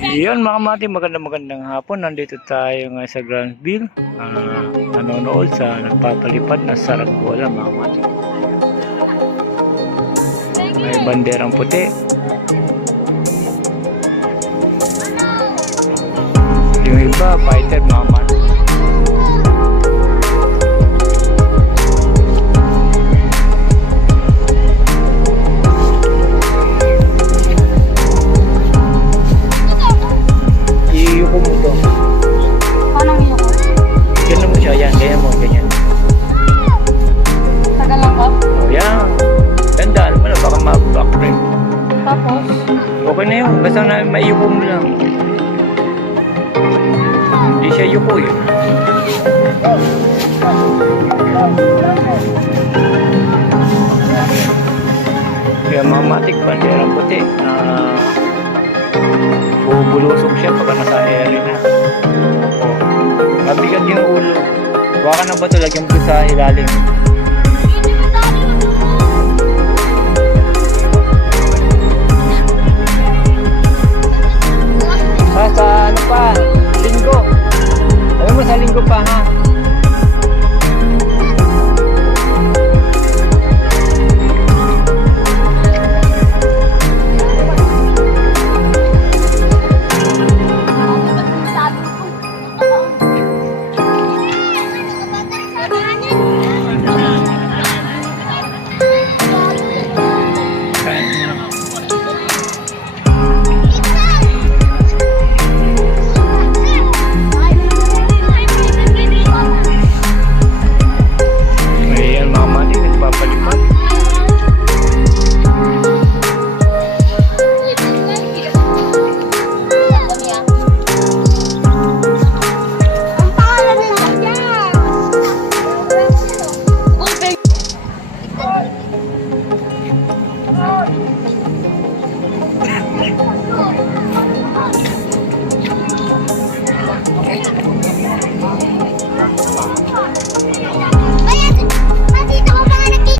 Yun mga mati, magandang magandang hapon. Nandito tayo nga sa Granville. Ah, nanonood sa nagpapalipad na Saragbola mga mati. May banderang puti. Yung iba, fighter mga mati. Anong iyo ko? Ganyan mo siya, yan. Ganyan mo, ganyan. Tagal lang ko? Oh, yan. Tandaan mo na, baka ma-back rin. Tapos? Okay na yun, basta na maiyuko mo lang. Hindi siya yuko eh. Kaya mamatik bandera puti na bubulusok siya pagka nasa area na. Oh, mabigat yung ulo. Baka na ba ito lagyan mo sa ilalim?